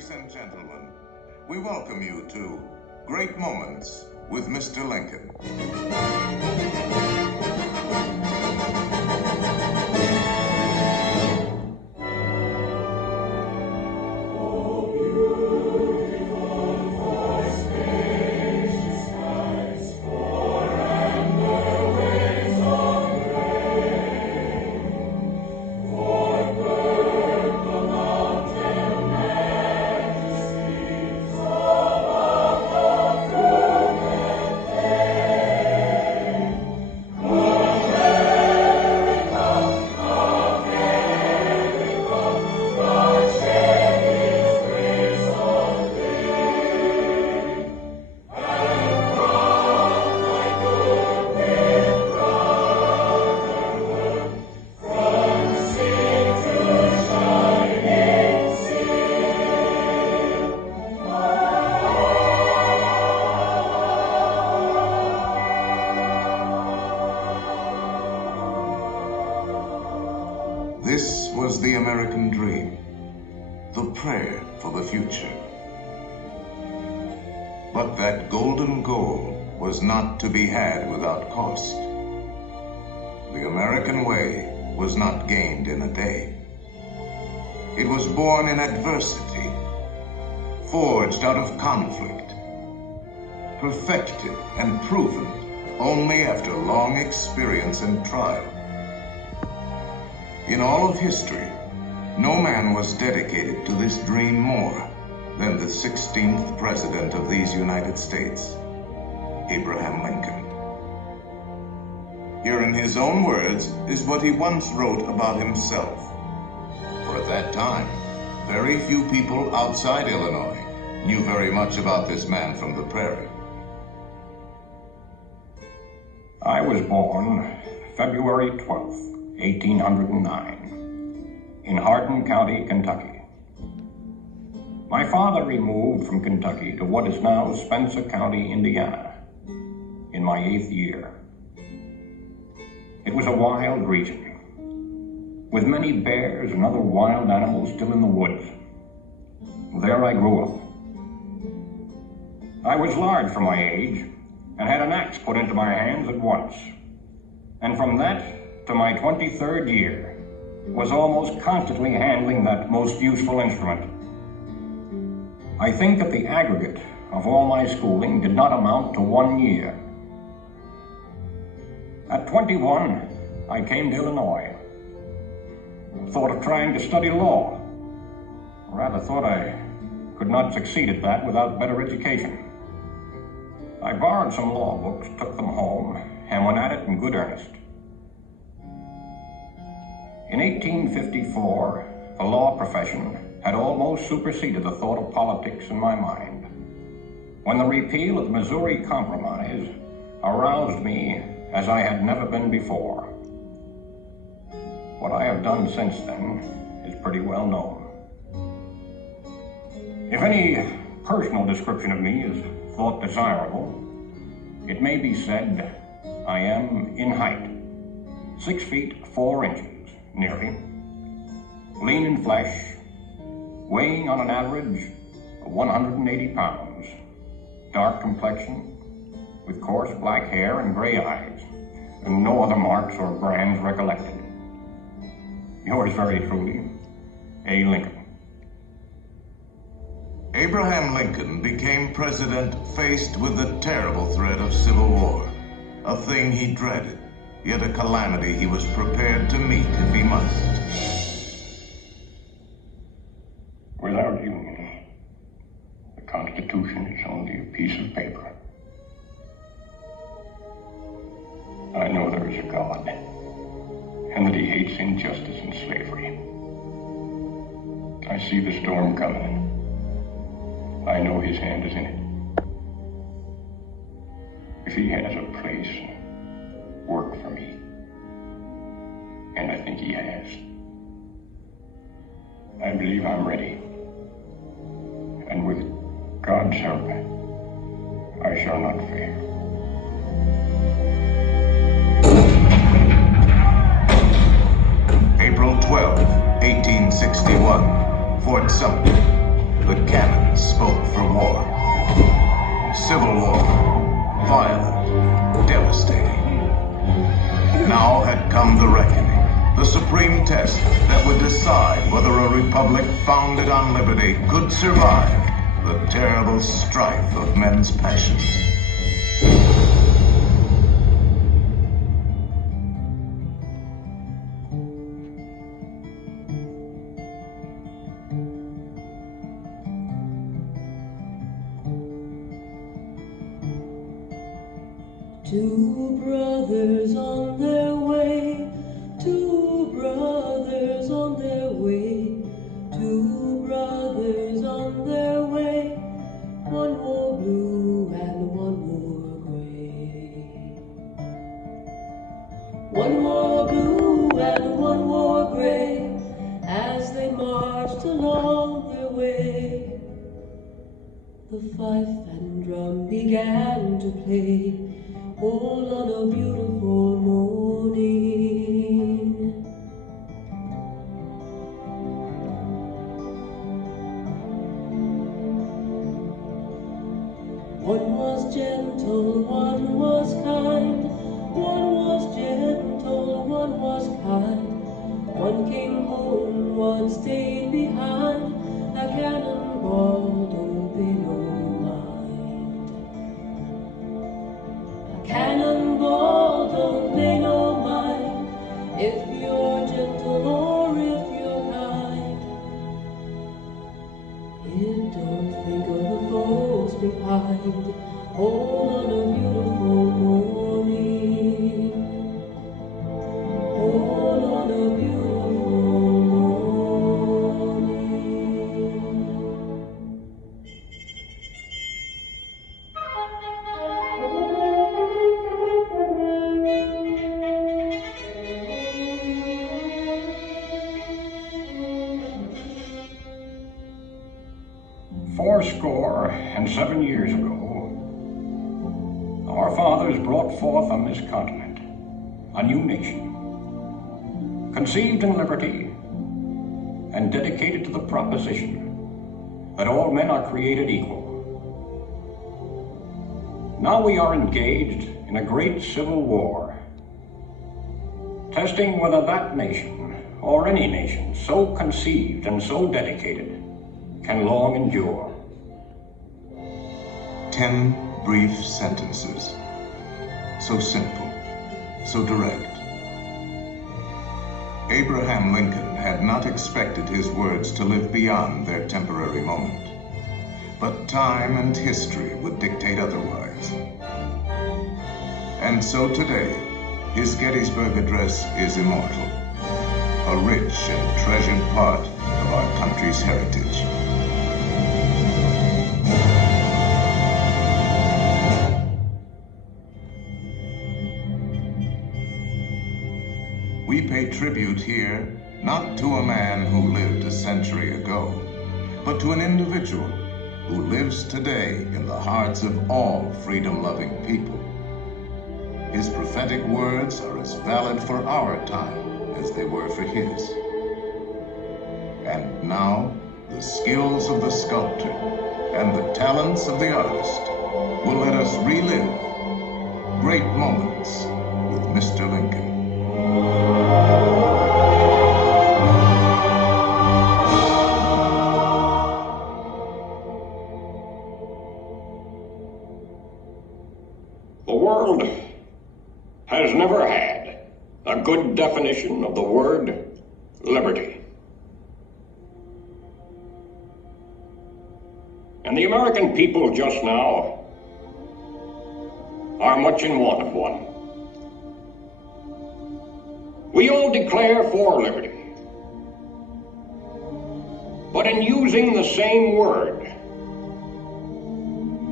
Ladies and gentlemen, we welcome you to Great Moments with Mr. Lincoln. This was the American dream, the prayer for the future. But that golden goal was not to be had without cost. The American way was not gained in a day. It was born in adversity, forged out of conflict, perfected and proven only after long experience and trial. In all of history, no man was dedicated to this dream more than the 16th President of these United States, Abraham Lincoln. Here in his own words is what he once wrote about himself. For at that time, very few people outside Illinois knew very much about this man from the prairie. I was born February 12th. 1809, in Hardin County, Kentucky. My father removed from Kentucky to what is now Spencer County, Indiana, in my 8th year. It was a wild region, with many bears and other wild animals still in the woods. There I grew up. I was large for my age, and had an axe put into my hands at once. And from that to my 23rd year, was almost constantly handling that most useful instrument. I think that the aggregate of all my schooling did not amount to 1 year. At 21, I came to Illinois. Thought of trying to study law. Rather thought I could not succeed at that without better education. I borrowed some law books, took them home, and went at it in good earnest. In 1854, the law profession had almost superseded the thought of politics in my mind, when the repeal of the Missouri Compromise aroused me as I had never been before. What I have done since then is pretty well known. If any personal description of me is thought desirable, it may be said I am in height, 6 feet 4 inches. Nearly, lean in flesh, weighing on an average of 180 pounds, dark complexion, with coarse black hair and gray eyes, and no other marks or brands recollected. Yours very truly, A. Lincoln. Abraham Lincoln became president faced with the terrible threat of civil war, a thing he dreaded. Yet a calamity he was prepared to meet if he must. Without union, the Constitution is only a piece of paper. I know there is a God, and that he hates injustice and slavery. I see the storm coming. I know his hand is in it. If he has a place, work for me, and I think he has. I believe I'm ready, and with God's help, I shall not fail. April 12, 1861, Fort Sumter, the capital come the reckoning, the supreme test that would decide whether a republic founded on liberty could survive the terrible strife of men's passions. Two brothers on their way, two brothers on their way, two brothers on their way, one wore blue and one wore gray. One wore blue and one wore gray, as they marched along their way. The fife and drum began to play, all on a beautiful morning. One was gentle, one was kind, one was gentle, one was kind. One came home, one stayed behind, a cannonball don't pay no mind. Cannonball don't pay no mind, if you're gentle or if you're kind. It don't think of the folks behind, all on a beautiful morning, all on a beautiful morning. Fourscore and 7 years ago, our fathers brought forth on this continent a new nation, conceived in liberty and dedicated to the proposition that all men are created equal. Now we are engaged in a great civil war, testing whether that nation, or any nation so conceived and so dedicated, can long endure. 10 brief sentences. So simple, so direct. Abraham Lincoln had not expected his words to live beyond their temporary moment. But time and history would dictate otherwise. And so today, his Gettysburg Address is immortal, a rich and treasured part of our country's heritage. We pay tribute here not to a man who lived a century ago, but to an individual who lives today in the hearts of all freedom-loving people. His prophetic words are as valid for our time as they were for his. And now, the skills of the sculptor and the talents of the artist will let us relive great moments with Mr. Lincoln. The world has never had a good definition of the word liberty. And the American people just now are much in want of one. We all declare for liberty, but in using the same word,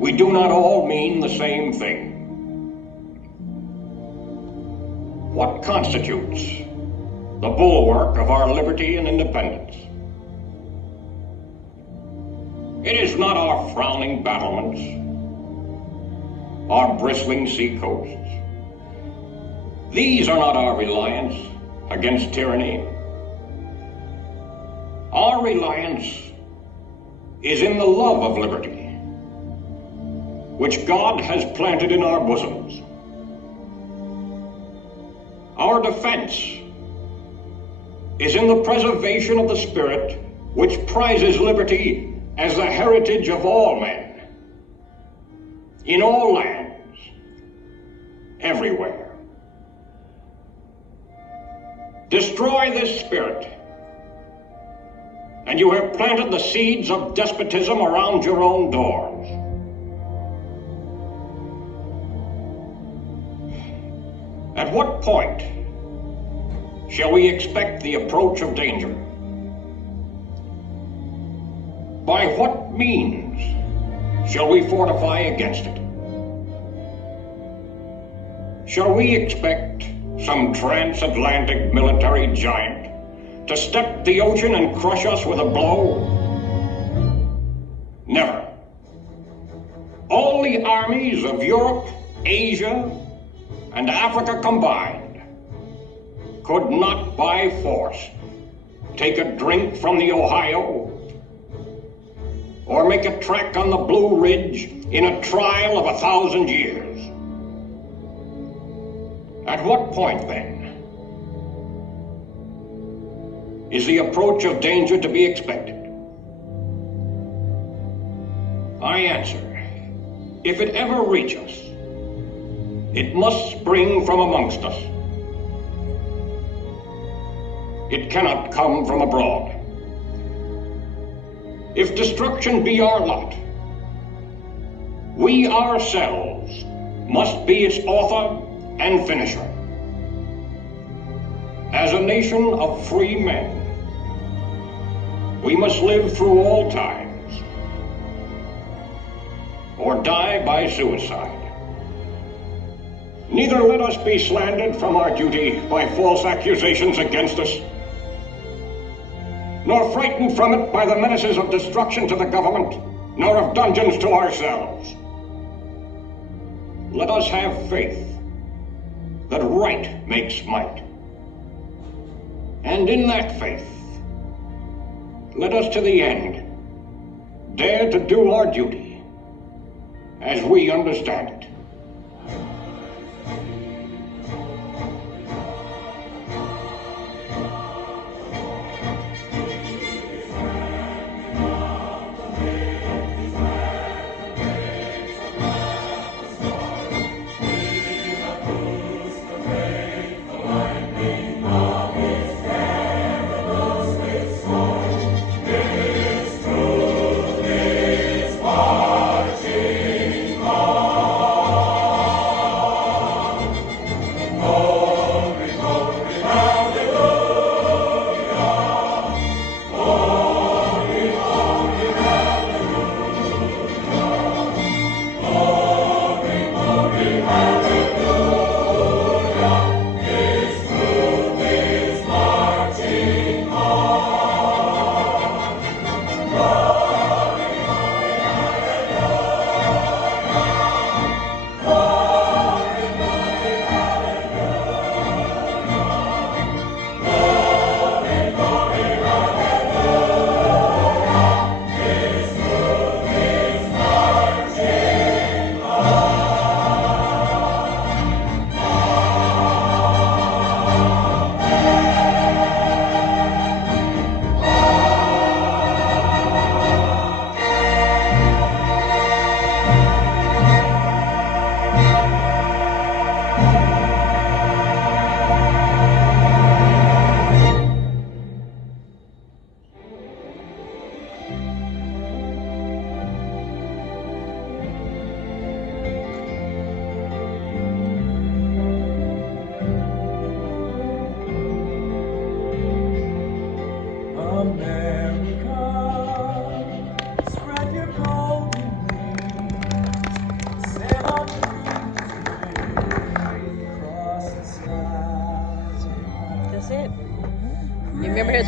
we do not all mean the same thing. What constitutes the bulwark of our liberty and independence? It is not our frowning battlements, our bristling seacoasts. These are not our reliance against tyranny. Our reliance is in the love of liberty, which God has planted in our bosoms. Our defense is in the preservation of the spirit which prizes liberty as the heritage of all men, in all lands, everywhere. Destroy this spirit, and you have planted the seeds of despotism around your own doors. At what point shall we expect the approach of danger? By what means shall we fortify against it? Shall we expect some transatlantic military giant to step the ocean and crush us with a blow? Never. All the armies of Europe, Asia, and Africa combined could not by force take a drink from the Ohio or make a track on the Blue Ridge in a trial of 1,000 years. At what point, then, is the approach of danger to be expected? I answer, if it ever reach us, it must spring from amongst us. It cannot come from abroad. If destruction be our lot, we ourselves must be its author and finisher. As a nation of free men, we must live through all times, or die by suicide. Neither let us be slandered from our duty by false accusations against us, nor frightened from it by the menaces of destruction to the government, nor of dungeons to ourselves. Let us have faith that right makes might. And in that faith, let us to the end dare to do our duty as we understand it.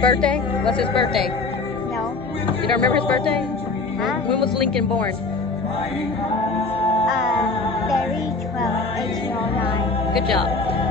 Birthday? What's his birthday? No. You don't remember his birthday? Huh? When was Lincoln born? February 12, 1809. Good job.